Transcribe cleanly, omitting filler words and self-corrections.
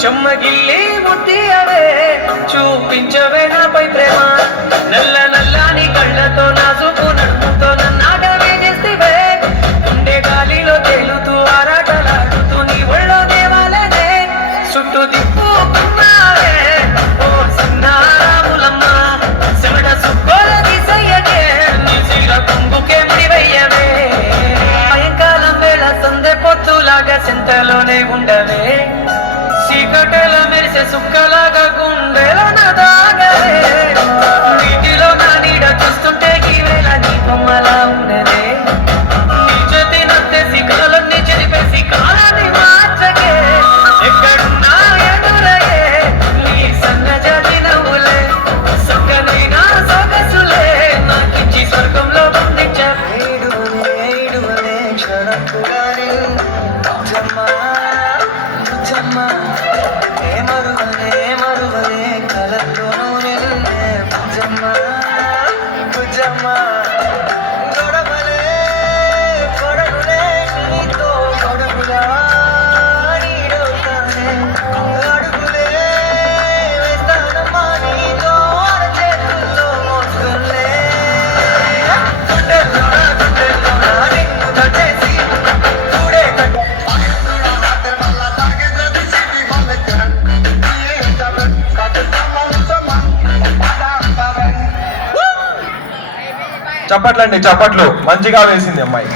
చెమ్మగిల్లి ముద్దియవే చూపించవే నాపై ప్రేమ నల్ల నల్లని కళ్ళతో నాజుకు నడుముతో నన్నాగవే చేస్తేవే ఉండే గాలిలో తేలుతూ ఆరాటలాడుతూ నీ ఒళ్ళో దేవాలనే చుట్టూ దిప్పుకున్నావే ఓ సన్నారాములమ్మ చెమట సుక్కోల దిశయ్యకే నీ చీర కొంగుకే ముడివయ్యవే సాయంకాలం వేళ సందె పొత్తులాగా చింతలోనే ఉండవే చీకటల మెరిసే సుక్కలాగా గుండెలో నదాగలే నీటిలో నా నీడ చూస్తుంటే ఈ వేళ నీ బొమ్మలా ఉండలే నీ చేతి నత్తేసి కాలన్నీ చెరిపేసి కాలాన్ని మార్చకే ఎక్కడున్నా ఎదురయ్యే నీ సన్నజాతి నవ్వులే సక్కనైనా సొగసులే నాకిచ్చి స్వర్గంలో బంధించా ఏడువనే క్షణకుగాని మరువనే కలలోను నిన్నే బుజ్జమ్మ గొడవలే గొడవలే నీతో గొడవలా నీడవుతానే అడుగులే వేస్తానమ్మా నీతో అరచేతుల్లో మోస్తుండే గుండెల్లోనా నిన్ను దచేసి చూడే చప్పట్లండి చప్పట్లు మంచిగా వేసింది అమ్మాయి.